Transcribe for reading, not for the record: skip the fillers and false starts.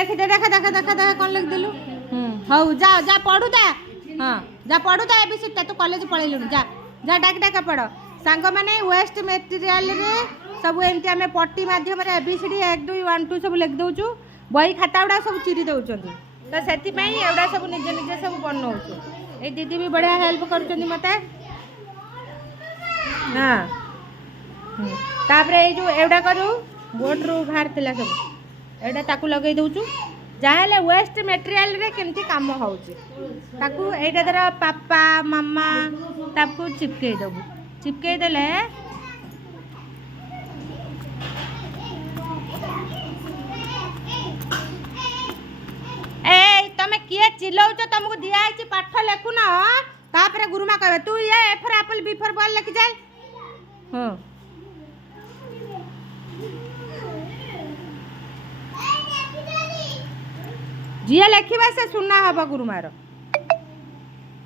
लिखिदे देखा देखा देखा देखा कौन लिखिदेलु हौ जा जा पढ़ुता हाँ जा पढ़ुता एबीसीडी तू कॉलेज पळेलु जा जा डाक डाक पढ़ सांग माने वेस्ट मटेरियल रे सब एमती आम पट्टी मध्यम एबीसीडी 1 2 1 2 सब लिख दउचु बही खाता गुड़ा सब चिरी दउचंती तो सेति पई एवडा सब निजे निजे सब बनौचु ए दीदी भी बढ़िया हेल्प करचंती मते हाँ तापरे ए जो एवडा करू बोर्ड रू बाहर थिला सब एवडा ताकू लगे दउचु जाहेले वेस्ट मटेरियल रे केमती काम होउची ताकू एटा दर पापा मामा ताकू चिपके दबु चिपके देले ए तमे किए चिल्लाउछ तुमको दिया है पाठ लेखु ना तापरे गुरुमा कहबे तू ये A for apple B for ball लिख जाए हां जिया लेखिबा से सुनना हबा गुरुमार